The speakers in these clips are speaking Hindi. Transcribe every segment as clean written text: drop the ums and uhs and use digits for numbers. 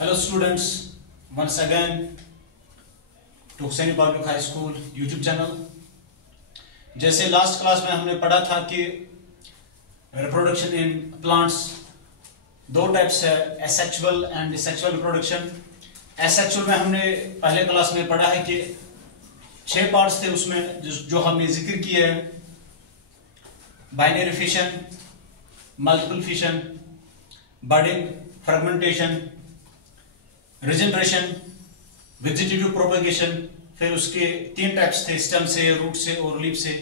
Hello students, once again to Hussaini Public High School YouTube channel। जैसे लास्ट क्लास में हमने पढ़ा था कि रिप्रोडक्शन इन प्लांट्स दो टाइप्स है, asexual and asexual reproduction. Asexual में हमने पहले क्लास में पढ़ा है कि 6 पार्ट्स थे, उसमें जो हमने जिक्र किए हैं, binary fission, multiple fission, budding, fragmentation, regeneration, vegetative propagation. फिर उसके 3 टाइप्स थे, स्टेम से, रूट से और लीफ से,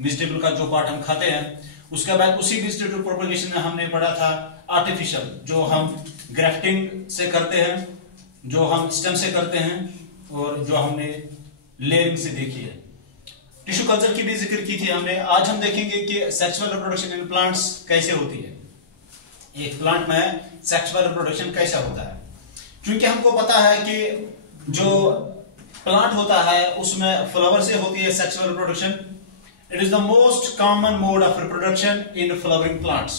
वेजिटेबल का जो पार्ट हम खाते हैं। उसके बाद उसी वेजिटेटिव प्रोपगेशन में हमने पढ़ा था आर्टिफिशियल, जो हम ग्राफ्टिंग से करते हैं, जो हम स्टेम से करते हैं और जो हमने लेयरिंग से देखी है। टिश्यू कल्चर की भी जिक्र की थी हमने। आज हम देखेंगे कि सेक्सुअल रिप्रोडक्शन इन प्लांट्स कैसे होती है, एक प्लांट में सेक्सुअल रिप्रोडक्शन कैसा होता है। क्योंकि हमको पता है कि जो प्लांट होता है उसमें फ्लावर से होती है sexual reproduction. It is the most common mode of reproduction in flowering plants.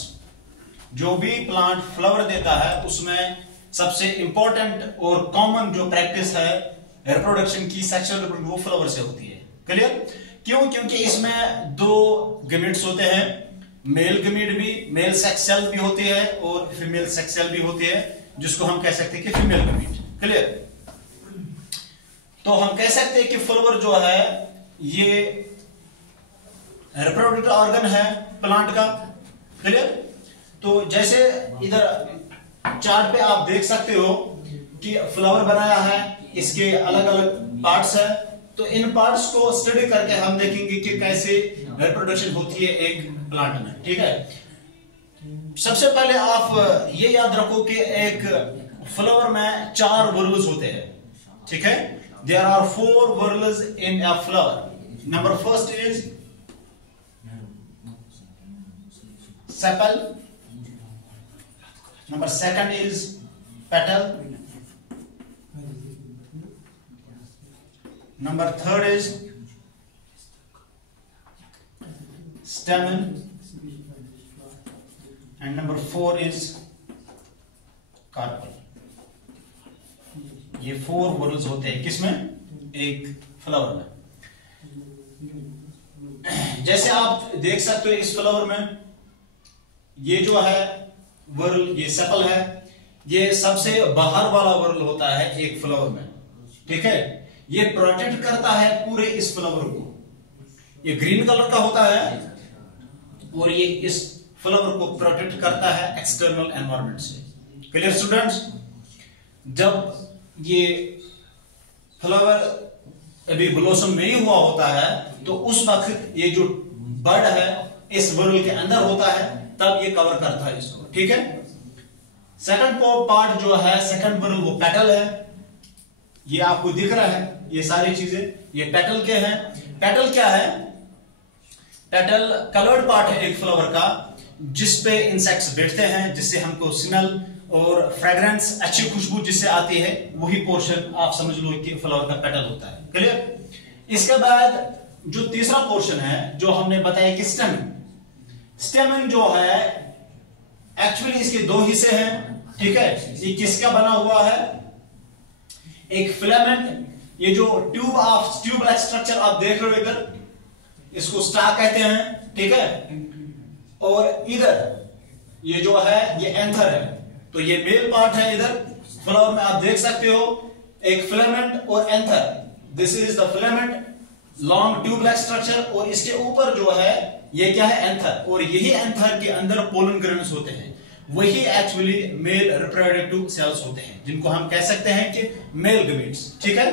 जो भी प्लांट फ्लावर देता है उसमें सबसे इंपॉर्टेंट और कॉमन जो प्रैक्टिस है रिप्रोडक्शन की, सेक्सुअल रिप्रोडक्शन, वो फ्लावर से होती है। क्लियर? क्यों? क्योंकि इसमें 2 गमीट्स होते हैं, मेल गमीट भी, मेल सेक्स सेल भी होती है और फीमेल सेक्स सेल भी होती है, जिसको हम कह सकते हैं कि फीमेल गमीट। क्लियर? तो हम कह सकते हैं कि फ्लावर जो है ये रिप्रोडक्टिव ऑर्गन है प्लांट का। क्लियर? तो जैसे इधर चार्ट पे आप देख सकते हो कि फ्लावर बनाया है, इसके अलग अलग पार्ट्स है। तो इन पार्ट्स को स्टडी करके हम देखेंगे कि कैसे रिप्रोडक्शन होती है एक प्लांट में। ठीक है? सबसे पहले आप ये याद रखो कि एक फ्लावर में 4 व्हर्ल्स होते हैं। ठीक है? There are 4 whorls in a flower. Number first is sepal, number second is petal, number third is stamen, and number 4 is carpel। ये 4 व्हर्ल्स होते हैं किसमें? एक फ्लावर में। जैसे आप देख सकते हो इस फ्लावर में ये जो है व्हर्ल, ये सेपल है, ये सबसे बाहर वाला व्हर्ल होता है एक फ्लावर में। ठीक है? ये प्रोटेक्ट करता है पूरे इस फ्लावर को। ये ग्रीन कलर का होता है और ये इस फ्लावर को प्रोटेक्ट करता है एक्सटर्नल एनवायरनमेंट से। Clear students? जब ये फ्लावर अभी ब्लॉसम नहीं हुआ होता है तो उस वक्त ये जो बर्ड है इस व्हर्ल के अंदर होता है, तब ये कवर करता है इसको। ठीक है? सेकंड पार्ट जो है, सेकंड व्हर्ल, वो पेटल है। ये आपको दिख रहा है, ये सारी चीजें ये पेटल के हैं। पेटल क्या है? पेटल कलर्ड पार्ट है एक फ्लावर का, जिसपे इंसेक्ट्स बैठते हैं, जिससे हमको स्मेल और फ्रेग्रेंस, अच्छी खुशबू जिससे आती है, वही पोर्शन आप समझ लो कि फ्लावर का पेटल होता है। क्लियर? इसके बाद जो तीसरा पोर्शन है जो हमने बताया कि स्टेमन। स्टेमन जो है एक्चुअली इसके 2 हिस्से हैं। ठीक है? ये किसका बना हुआ है? एक फिलामेंट, ये जो ट्यूब लाइक स्ट्रक्चर आप देख रहे हो इधर, इसको स्टाक कहते हैं। ठीक है? और इधर ये जो है ये एंथर है। तो ये मेल पार्ट है इधर फ्लावर में, आप देख सकते हो एक फिलामेंट और anther. This is the filament, long tube like structure, और इसके ऊपर जो है ये क्या है? एंथर। और यही एंथर के अंदर पोलन ग्रेन्स होते हैं, वही एक्चुअली मेल रिप्रोडक्टिव सेल्स होते हैं, जिनको हम कह सकते हैं कि मेल गमीट्स। ठीक है?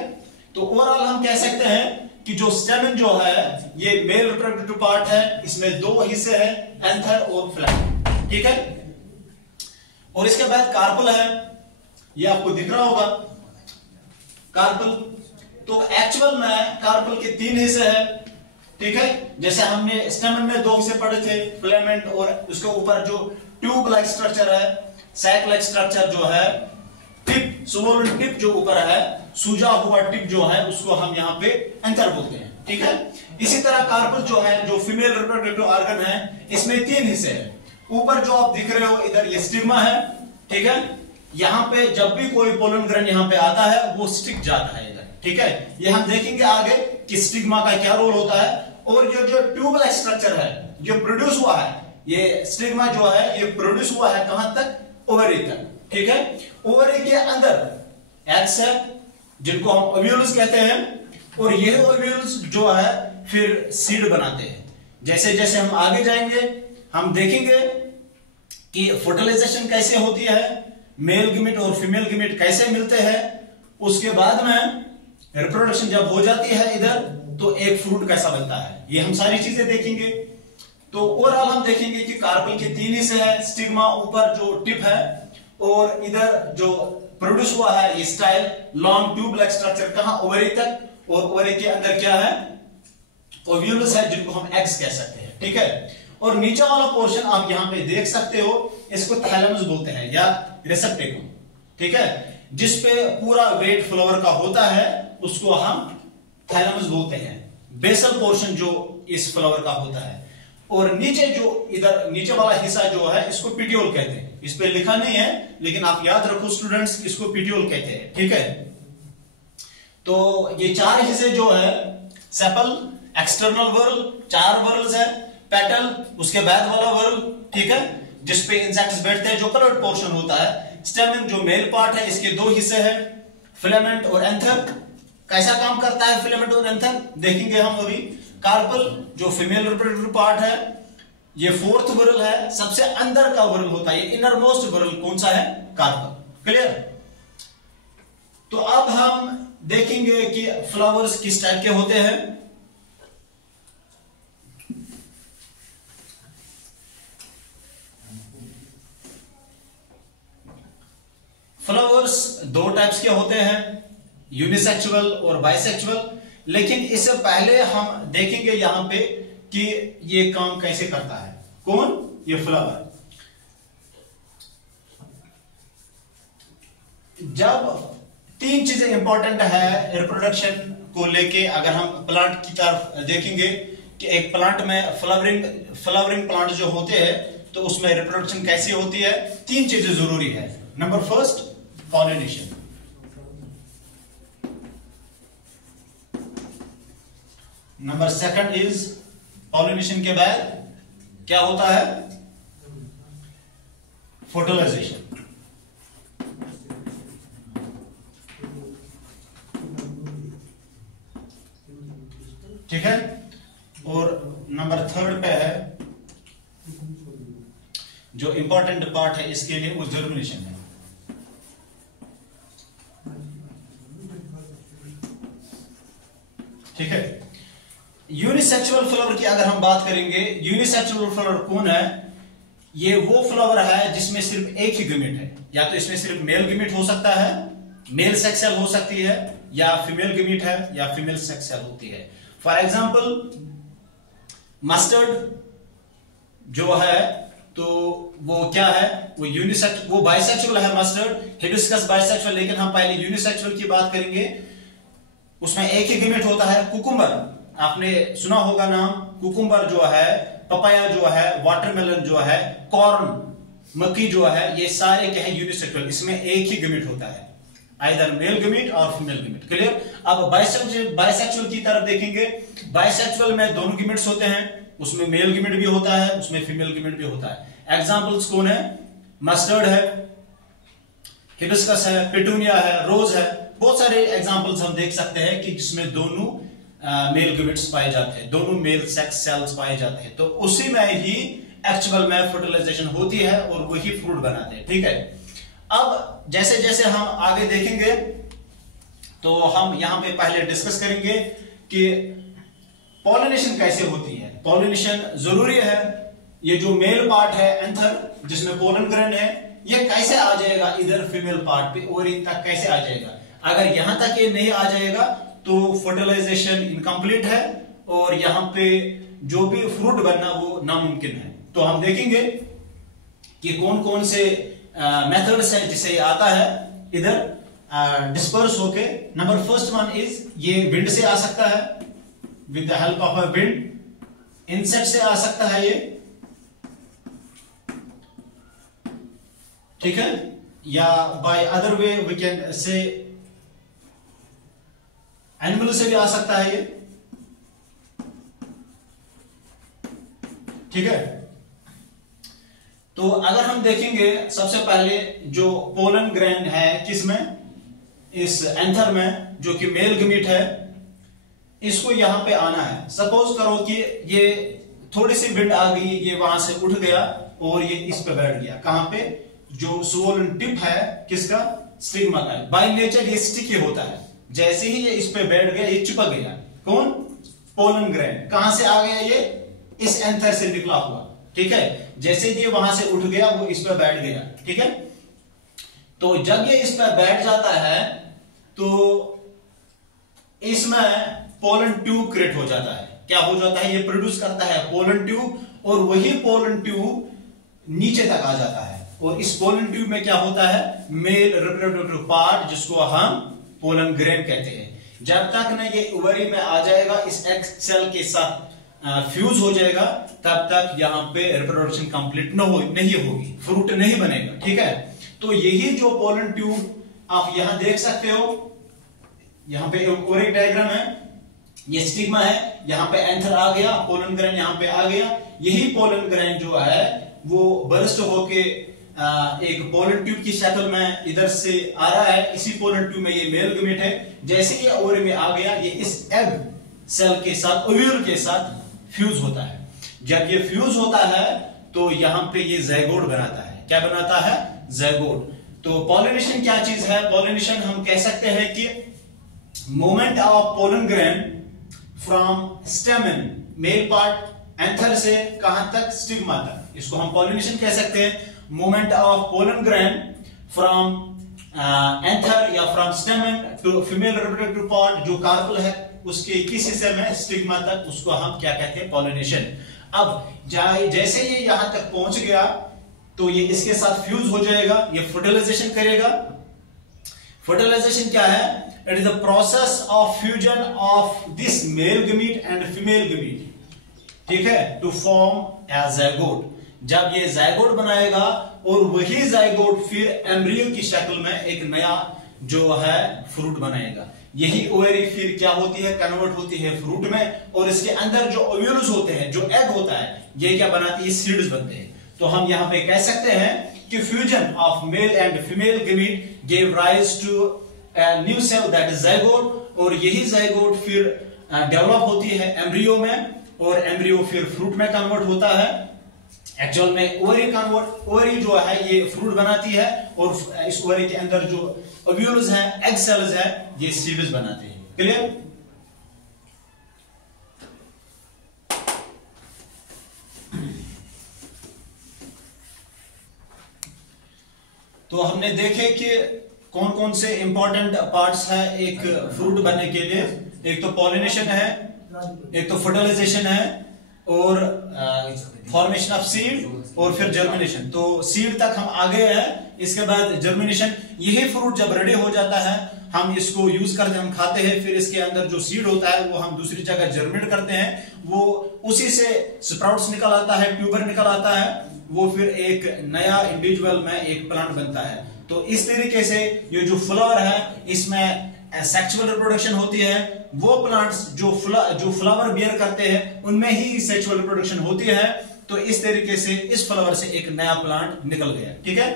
तो ओवरऑल हम कह सकते हैं कि जो स्टेमन जो है ये मेल रिप्रोडक्टिव पार्ट है, इसमें 2 हिस्से हैं, एंथर और फिलामेंट। ठीक है? और इसके बाद कार्पल है, ये आपको दिख रहा होगा कार्पल। तो एक्चुअल में कार्पल के 3 हिस्से हैं। ठीक है? जैसे हमने स्टेमन में 2 हिस्से पढ़े थे, फिलामेंट और उसके ऊपर जो ट्यूब लाइक स्ट्रक्चर है, सैक लाइक स्ट्रक्चर जो है, टिप, स्वोलन टिप जो ऊपर है, सूजा हुआ टिप जो है, उसको हम यहाँ पे एंथर बोलते हैं। ठीक है? इसी तरह कार्पल जो है, जो फीमेल रिप्रोडक्टिव ऑर्गन है, इसमें 3 हिस्से हैं। ऊपर जो आप दिख रहे हो इधर ये स्टिग्मा है। ठीक है? यहां पे जब भी कोई पोलन ग्रेन यहां पे आता है वो स्टिक जाता है इधर, ठीक है। ये हम देखेंगे आगे कि स्टिग्मा का क्या रोल होता है। और ये जो ट्यूबल स्ट्रक्चर है जो प्रोड्यूस हुआ है, ये स्टिग्मा जो है ये प्रोड्यूस हुआ है कहां तक, ओवरी तक, ठीक है। ओवरी के अंदर एग्स है जिनको हम ओव्यूल्स कहते हैं, और ये ओव्यूल्स जो है फिर सीड बनाते हैं। जैसे जैसे हम आगे जाएंगे हम देखेंगे कि फर्टिलाइजेशन कैसे होती है, मेल गिमिट और फीमेल गिमिट कैसे मिलते हैं, उसके बाद में रिप्रोडक्शन जब हो जाती है इधर तो एक फ्रूट कैसा बनता है, ये हम सारी चीजें देखेंगे। तो ओवरऑल हम देखेंगे कि कार्पल के 3 हिस्से हैं, स्टिग्मा ऊपर जो टिप है, और इधर जो प्रोड्यूस हुआ है ये style long tube like structure कहां, ओवरी तक, और ओवरी के अंदर क्या है, ओव्यूल्स है जिनको हम एग्स कह सकते हैं, ठीक है। और नीचे वाला पोर्शन आप यहां पे देख सकते हो, इसको थैलेमस बोलते हैं या रिसेप्टेकम, ठीक है। जिसपे पूरा वेट फ्लावर का होता है उसको हम थैलेमस बोलते हैं, बेसल पोर्शन जो इस फ्लावर का होता है। और नीचे जो इधर नीचे वाला हिस्सा जो है इसको पिटियोल कहते हैं, इस पे लिखा नहीं है लेकिन आप याद रखो स्टूडेंट्स, इसको पिटियोल कहते हैं, ठीक है। तो ये 4 हिस्से जो है, सेपल, एक्सटर्नल वर्ल, 4 वर्ल्स है, पेटल, उसके बाद वाला वर्ल, ठीक है, जिसपे इंसेक्ट्स बैठते हैं जो कलर्ड पोर्शन होता है, स्टेमन जो मेल पार्ट है इसके 2 हिस्से हैं, फिलामेंट और एंथर। कैसा काम करता है फिलामेंट और एंथर देखेंगे हम अभी। कार्पल जो फीमेल रिप्रोडक्टिव पार्ट है, ये 4th वर्ल है, सबसे अंदर का वर्ल होता है, इनर मोस्ट वर्ल कौन सा है, कार्पल, क्लियर। तो अब हम देखेंगे कि फ्लावर्स किस टाइप के होते हैं। फ्लावर्स 2 टाइप्स के होते हैं, यूनिसेक्सुअल और बाइसेक्सुअल। लेकिन इससे पहले हम देखेंगे यहां पे कि ये काम कैसे करता है, कौन, ये फ्लावर। जब 3 चीजें इंपॉर्टेंट है रिप्रोडक्शन को लेके, अगर हम प्लांट की तरफ देखेंगे कि एक प्लांट में फ्लावरिंग प्लांट जो होते हैं तो उसमें रिप्रोडक्शन कैसे होती है, 3 चीजें जरूरी है। Number first pollination, number second is pollination के बाद क्या होता है, फर्टिलाइजेशन, ठीक है। और नंबर 3 पे है जो इंपॉर्टेंट पार्ट है इसके लिए, वो जर्मिनेशन है। ठीक है। यूनिसेक्सुअल फ्लावर की अगर हम बात करेंगे, यूनिसेक्सुअल फ्लावर कौन है, ये वो फ्लावर है जिसमें सिर्फ एक ही गिमिट है, या तो इसमें सिर्फ मेल गिमिट हो सकता है, मेल सेक्स सेल हो सकती है, या फीमेल गिमिट है या फीमेल सेक्स सेल होती है। फॉर एग्जांपल मस्टर्ड जो है तो वो क्या है, वो यूनिसेक्स, वो बाइसेक्सुअल है मस्टर्ड, हिबिस्कस बाइसेक्सुअल। लेकिन हम पहले यूनिसेक्सुअल की बात करेंगे, उसमें एक ही गिमिट होता है। कुकुम्बर, आपने सुना होगा नाम, कुकुम्बर जो है, पपाया जो है, वाटरमेलन जो है, कॉर्न, मक्की जो है, ये सारे क्या है, यूनिसेक्सुअल, इसमें एक ही गिमिट होता है, आइदर मेल गिमिट और फीमेल गिमिट, क्लियर। अब बाइसेक्सुअल की तरफ देखेंगे, बाइसेक्सुअल में दोनों गिमिट्स होते हैं, उसमें मेल गिमिट भी होता है, उसमें फीमेल गिमिट भी होता है। एग्जांपल्स कौन है, मस्टर्ड है, हिबिस्कस है, पिटूनिया है, रोज है, बहुत सारे एग्जांपल्स हम देख सकते हैं कि जिसमें दोनों मेल गिमिट्स पाए जाते हैं, दोनों मेल सेक्स सेल्स पाए जाते हैं। तो उसी में ही एक्चुअल में फर्टिलाइजेशन होती है और वही फ्रूट बनाते हैं, ठीक है। अब जैसे जैसे हम आगे देखेंगे तो हम यहां पे पहले डिस्कस करेंगे कि पॉलिनेशन कैसे होती है। पॉलिनेशन जरूरी है, ये जो मेल पार्ट है एंथर जिसमें पोलन ग्रेन है, ये कैसे आ जाएगा इधर फीमेल पार्ट पे, और इन तक कैसे आ जाएगा। अगर यहां तक ये नहीं आ जाएगा तो फर्टिलाइजेशन इनकम्प्लीट है और यहां पे जो भी फ्रूट बनना वो नामुमकिन है। तो हम देखेंगे कि कौन कौन से मेथड्स है जिससे ये आता है इधर डिस्पर्स होके। नंबर फर्स्ट वन इज, ये विंड से आ सकता है, with the help of a wind. Insect से आ सकता है ये, ठीक है। या by other way we can say animal से भी आ सकता है ये, ठीक है। तो अगर हम देखेंगे सबसे पहले जो पोलन ग्रैंड है किसमें, इस एंथर में, जो कि मेल गमीट है, इसको यहां पे आना है। सपोज करो कि ये थोड़ी सी विंड आ गई, ये वहां से उठ गया और ये इस पे बैठ गया। कहां पे, जो स्वोलन टिप है किसका, स्टिग्मा का। बाय नेचर ये स्टिकी होता है, जैसे ही ये इस पे बैठ गया ये चिपक गया। कौन, पोलन ग्रैंड। कहां से आ गया ये, इस एंथर से निकला हुआ, ठीक है। जैसे ये वहां से उठ गया वो इस पे बैठ गया, ठीक है। तो जब ये इस पे बैठ जाता है तो इसमें पोलन ट्यूब क्रिएट हो जाता है। क्या हो जाता है, ये प्रोड्यूस करता है पोलन ट्यूब, और वही पोलन ट्यूब नीचे तक आ जाता है। और इस पोलन ट्यूब में क्या होता है, मेल रिप्रोडक्टिव पार्ट, जिसको हम पोलन ग्रेन कहते हैं। जब तक ना ये ओवरी में आ जाएगा, इस एग सेल के साथ फ्यूज हो जाएगा, तब तक यहाँ पे रिप्रोडक्शन कंप्लीट नहीं होगी, फ्रूट नहीं बनेगा, ठीक है। तो यही जो पोलन ट्यूब आप यहां देख सकते हो, यहां पे और एक डायग्राम है, ये स्टिग्मा है, यहां पे एंथर आ गया, पोलन ग्रैंड यहां पे आ गया। यही पोलन ग्रैंड जो है वो बर्स्ट होके एक पोलन ट्यूब की शक्ल में इधर से आ रहा है। इसी पोलन ट्यूब में ये मेल गमीट है। जैसे ये ओवरी में आ गया, ये इस एग सेल के साथ, ओव्यूल के साथ फ्यूज होता है। जब ये फ्यूज होता है तो यहां पे ये ज़ायगोट बनाता है। क्या बनाता है, ज़ायगोट। तो पॉलिनेशन क्या चीज है, पॉलिनेशन हम कह सकते हैं कि movement of pollen grain from स्टेमन, male part anther से कहां तक, स्टिग्मा तक, इसको हम पॉलिनेशन कह सकते हैं। Movement of pollen grain from anther या from stamen to female reproductive part, जो कार्पल है उसके किस हिस्से में, स्टिग्मा तक, उसको हम क्या कहते हैं, पॉलिनेशन। अब जैसे ये यहां तक पहुंच गया तो ये इसके साथ फ्यूज हो जाएगा, ये फर्टिलाइजेशन करेगा। फर्टिलाइजेशन क्या है, it is the process of fusion of this male gamete and female gamete, ठीक है, टू फॉर्म ए ज़ायगोट। जब ये ज़ायगोट बनाएगा और वही ज़ायगोट फिर एम्ब्रियो की शक्ल में एक नया जो है फ्रूट बनाएगा। यही ओवरी फिर क्या होती है, कन्वर्ट होती है फ्रूट में, और इसके अंदर जो ओव्यूल्स होते हैं, जो एग होता है, ये क्या बनाती है, सीड्स बनते हैं। तो हम यहां पे कह सकते हैं कि fusion of male and female gamete give rise to a new cell that is zygote, और यही ज़ायगोट फिर डेवलप होती है एम्ब्रियो में, और एम्ब्रियो फिर फ्रूट में कन्वर्ट होता है। एक्चुअल में ओवरी जो है ये फ्रूट बनाती है, और इस ओवरी के अंदर जो ओव्यूल्स हैं, एग सेल्स है, ये सीड्स बनाते हैं। क्लियर। तो हमने देखे कि कौन कौन से इंपॉर्टेंट पार्ट्स हैं एक फ्रूट बनने के लिए। एक तो पॉलिनेशन है, एक तो फर्टिलाइजेशन है, और फॉर्मेशन ऑफ सीड, और फिर जर्मिनेशन। तो सीड तक हम आ गए हैं, इसके बाद जर्मिनेशन। यही फ्रूट जब रेडी हो जाता है, हम इसको यूज करते हैं, हम खाते हैं, फिर इसके अंदर जो सीड होता है वो हम दूसरी जगह जर्मिनेट करते हैं, वो उसी से स्प्राउट्स निकल आता है, ट्यूबर निकल आता है, वो फिर एक नया इंडिविजुअल में एक प्लांट बनता है। तो इस तरीके से ये जो फ्लावर है, इसमें सेक्सुअल रिप्रोडक्शन होती है। वो प्लांट्स जो फ्लावर बियर करते हैं, उनमें ही सेक्सुअल रिप्रोडक्शन होती है। तो इस तरीके से इस फ्लावर से एक नया प्लांट निकल गया, ठीक है।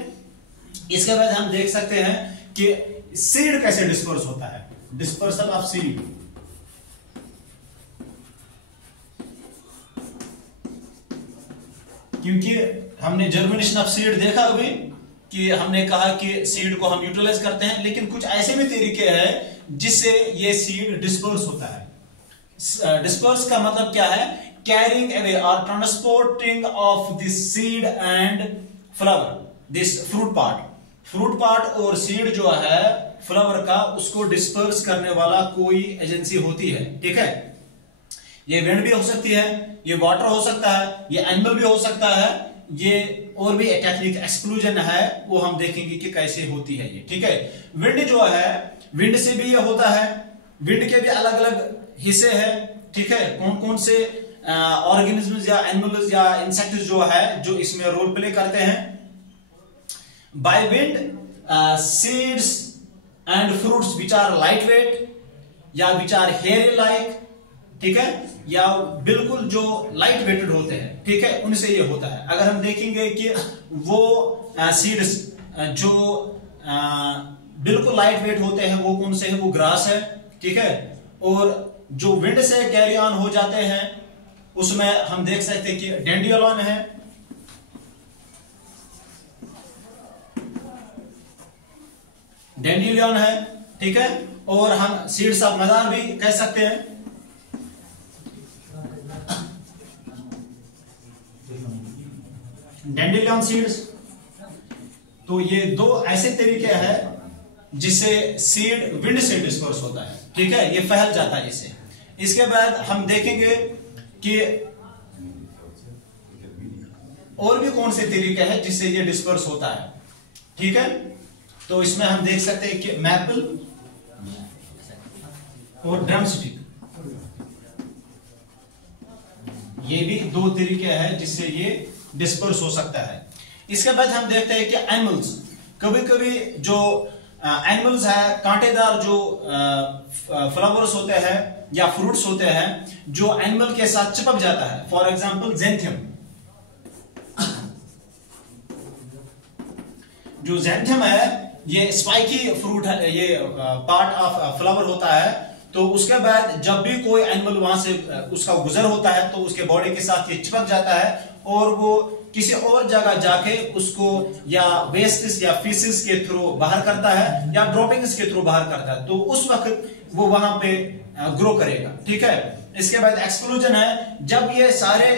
इसके बाद हम देख सकते हैं कि सीड कैसे डिस्पर्स होता है, डिस्पर्सल ऑफ सीड। क्योंकि हमने जर्मिनेशन ऑफ सीड देखा अभी, कि हमने कहा कि सीड को हम यूटिलाइज करते हैं, लेकिन कुछ ऐसे भी तरीके हैं जिससे ये सीड डिस्पर्स होता है। डिस्पर्स का मतलब क्या है, कैरिंग अवे और transporting of this seed and flower, this fruit part और सीड जो है फ्लावर का, उसको डिस्पर्स करने वाला कोई एजेंसी होती है, ठीक है। ये विंड भी हो सकती है, ये वाटर हो सकता है, ये एनिमल भी हो सकता है, ये और भी टेक्निक एक्सक्लूजन है, वो हम देखेंगे कि कैसे होती है ये, ठीक है। विंड जो है, विंड से भी ये होता है, विंड के भी अलग अलग हिस्से हैं, ठीक है। कौन कौन से ऑर्गेनिजम्स या एनिमल्स या इंसेक्ट्स जो है जो इसमें रोल प्ले करते हैं। By wind seeds and fruits which are light weight या विच आर हेयर लाइक, ठीक है, या बिल्कुल जो लाइट वेटेड होते हैं, ठीक है, उनसे ये होता है। अगर हम देखेंगे कि वो सीड्स जो बिल्कुल लाइट वेट होते हैं वो कौन से है, वो ग्रास है, ठीक है, और जो विंड से कैरी ऑन हो जाते हैं उसमें हम देख सकते हैं कि डेंडियोलॉन है, डेंडियोलॉन है, ठीक है, और हम सीड्स ऑफ मदार भी कह सकते हैं। डेंडियोलॉन सीड्स। तो ये दो ऐसे तरीके हैं जिससे सीड विंड से डिस्पर्स होता है, ठीक है, ये फैल जाता है इससे। इसके बाद हम देखेंगे कि और भी कौन से तरीके हैं जिससे ये डिस्पर्स होता है, ठीक है। तो इसमें हम देख सकते हैं कि मैपल और ड्रमस्टिक, ये भी दो तरीके हैं जिससे ये डिस्पर्स हो सकता है। इसके बाद हम देखते हैं कि एनिमल्स, कभी कभी जो एनिमल्स है, कांटेदार जो फ्लावर्स होते हैं या फ्रूट्स होते हैं जो एनिमल के साथ चिपक जाता है, फॉर एग्जांपल ज़ैंथियम। जो ज़ैंथियम है ये स्पाइकी फ्रूट है, ये पार्ट ऑफ फ्लावर होता है। तो उसके बाद जब भी कोई एनिमल वहां से उसका गुजर होता है तो उसके बॉडी के साथ ये चिपक जाता है और वो किसी और जगह जाके उसको या वेस्टिस या फीसिस के थ्रू बाहर करता है या ड्रॉपिंग्स के थ्रू बाहर करता है, तो उस वक्त वो वहां पे ग्रो करेगा, ठीक है। इसके बाद एक्सक्लूजन है, जब ये सारे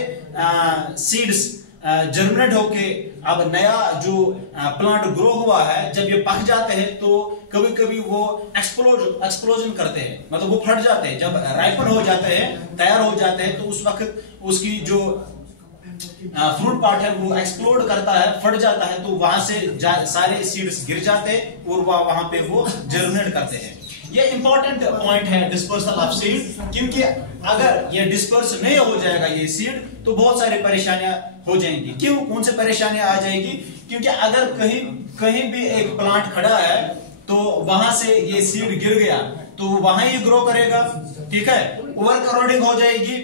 सीड्स जर्मिनेट होके अब नया जो प्लांट ग्रो हुआ है जब ये पक जाते हैं तो कभी कभी वो एक्सप्लोजन करते हैं, मतलब वो फट जाते हैं। जब राइपन हो जाते हैं, तैयार हो जाते हैं, तो उस वक्त उसकी जो फ्रूट पार्ट है वो एक्सप्लोड करता है, फट जाता है, तो वहां से सारे सीड्स गिर जाते हैं और वहां पे वो जर्मिनेट करते हैं। ये इंपॉर्टेंट पॉइंट है डिस्पर्सल ऑफ सीड, क्योंकि अगर ये डिस्पर्स नहीं हो जाएगा ये सीड तो बहुत सारी परेशानियां हो जाएंगी। क्यों, कौन से परेशानियां आ जाएगी? क्योंकि अगर कहीं भी एक प्लांट खड़ा है तो वहां से ये सीड गिर गया तो वहां ही ग्रो करेगा, ठीक है। ओवर क्राउडिंग हो जाएगी,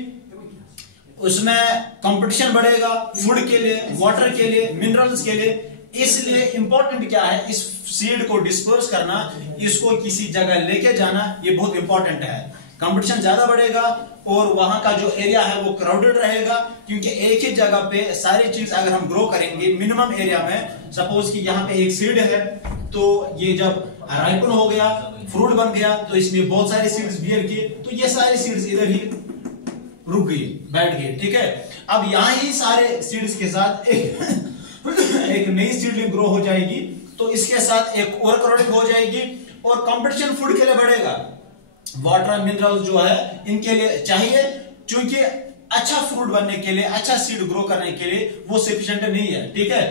उसमें कंपटीशन बढ़ेगा फूड के लिए, वाटर के लिए, मिनरल्स के लिए। इसलिए इंपॉर्टेंट क्या है, इस सीड को डिस्पर्स करना, इसको किसी जगह लेके जाना, ये बहुत इंपॉर्टेंट है। कंपटीशन ज्यादा बढ़ेगा और वहां का जो एरिया है वो क्राउडेड रहेगा, क्योंकि एक ही जगह पे सारी चीज अगर हम ग्रो करेंगे मिनिमम एरिया में, सपोज कि यहाँ पे एक सीड है तो ये जब राइपन हो गया, फ्रूट बन गया, तो इसमें बहुत सारे सीड्स बियर किए, तो ये सारे सीड्स इधर ही रुक गई, बैठ गए, ठीक है। अब यहाँ ही सारे सीड्स के साथ एक नई सीडलिंग ग्रो हो जाएगी, तो इसके साथ एक ओवर क्राउडिंग हो जाएगी और कंपटीशन फूड के लिए बढ़ेगा। वाटर मिनरल जो है इनके लिए चाहिए, क्योंकि अच्छा फ्रूट बनने के लिए, अच्छा सीड ग्रो करने के लिए वो सफिशिएंट नहीं है, ठीक है,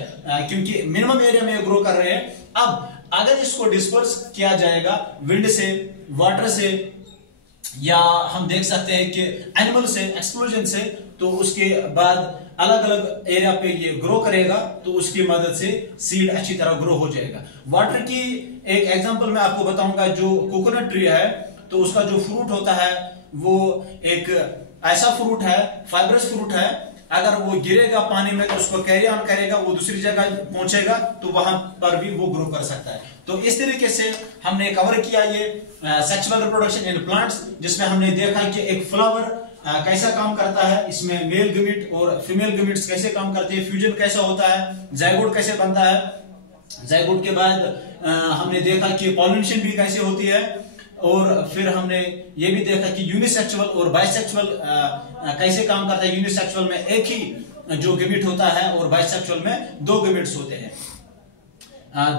क्योंकि मिनिमम एरिया में ग्रो कर रहे हैं। अब अगर इसको डिस्पर्स किया जाएगा विंड से, वाटर से, या हम देख सकते हैं कि एनिमल से, एक्सप्लोजन से, तो उसके बाद अलग अलग एरिया पे ये ग्रो करेगा, तो उसकी मदद से सीड अच्छी तरह ग्रो हो जाएगा। वाटर की एक एग्जांपल मैं आपको बताऊंगा, जो कोकोनट ट्री है तो उसका जो फ्रूट होता है वो एक ऐसा फ्रूट है, फाइब्रस फ्रूट है, अगर वो गिरेगा पानी में तो उसको कैरी ऑन करेगा, वो दूसरी जगह पहुंचेगा तो वहां पर भी वो ग्रो कर सकता है। तो इस तरीके से हमने कवर किया ये सेक्सुअल रिप्रोडक्शन इन प्लांट्स, जिसमें हमने देखा कि एक फ्लावर कैसा काम करता है, इसमें मेल गमीट और फीमेल गमीट्स कैसे काम करते हैं, फ्यूजन कैसा होता है, जाइगोट कैसे बनता है, जाइगोट के बाद हमने देखा कि पॉलिनेशन भी कैसे होती है, और फिर हमने ये भी देखा कि यूनिसेक्सुअल और बाइसेक्सुअल कैसे काम करता है। यूनिसेक्सुअल में एक ही जो गमीट होता है और बाइसेक्सुअल में दो गमीट्स होते हैं।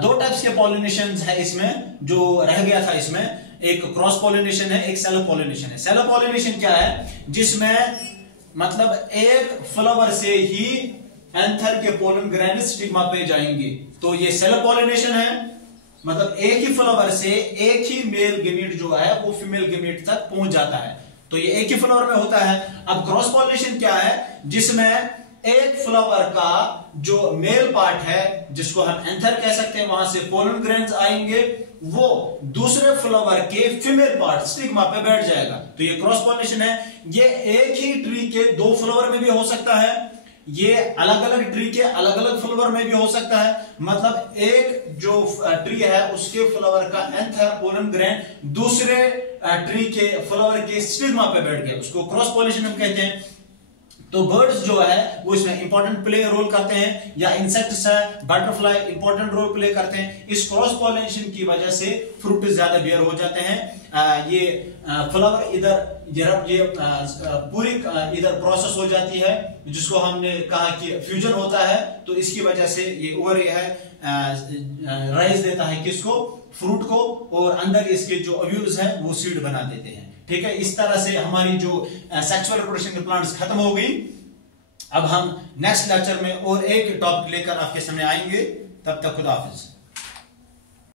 दो टाइप्स के पॉलिनेशन है इसमें, जो रह गया था इसमें, एक क्रॉस पॉलिनेशन है, एक सेल्फ पॉलिनेशन है। सेल्फ पॉलिनेशन क्या है, जिसमें मतलब एक फ्लावर से ही एंथर के पोलन ग्रेनिस स्टिग्मा पे जाएंगे, तो ये सेल्फ पॉलिनेशन है। मतलब एक ही फ्लावर से एक ही मेल गमीट जो है वो फीमेल गमीट तक पहुंच जाता है, तो ये एक ही फ्लावर में होता है। अब क्रॉस पॉलिनेशन क्या है, जिसमें एक फ्लावर का जो मेल पार्ट है जिसको हम एंथर कह सकते हैं, वहां से पोलन ग्रेन्स आएंगे, वो दूसरे फ्लावर के फीमेल पार्ट स्टिग्मा पे बैठ जाएगा। तो ये क्रॉस पॉलिनेशन है। ये एक ही ट्री के दो फ्लावर में भी हो सकता है, ये अलग अलग ट्री के अलग अलग फ्लावर में भी हो सकता है। मतलब एक जो ट्री है उसके फ्लावर का एंथर पोलन ग्रेन दूसरे ट्री के फ्लावर के स्टिग्मा पे बैठ गया, उसको क्रॉस पॉलिनेशन हम कहते हैं। तो बर्ड्स जो है वो इसमें इंपॉर्टेंट प्ले रोल करते हैं, या इंसेक्ट्स है, बटरफ्लाई इंपॉर्टेंट रोल प्ले करते हैं। इस क्रॉस पॉलिनेशन की वजह से फ्रूट ज्यादा बेयर हो जाते हैं। ये फ्लावर इधर ये पूरी इधर प्रोसेस हो जाती है, जिसको हमने कहा कि फ्यूजन होता है। तो इसकी वजह से ये ओवर है राइज देता है किसको, फ्रूट को, और अंदर इसके जो ओव्यूल्स हैं वो सीड बना देते हैं। ठीक है, इस तरह से हमारी जो सेक्सुअल रिप्रोडक्शन के प्लांट्स खत्म हो गई। अब हम नेक्स्ट लेक्चर में और एक टॉपिक लेकर आपके सामने आएंगे। तब तक खुदा हाफिज।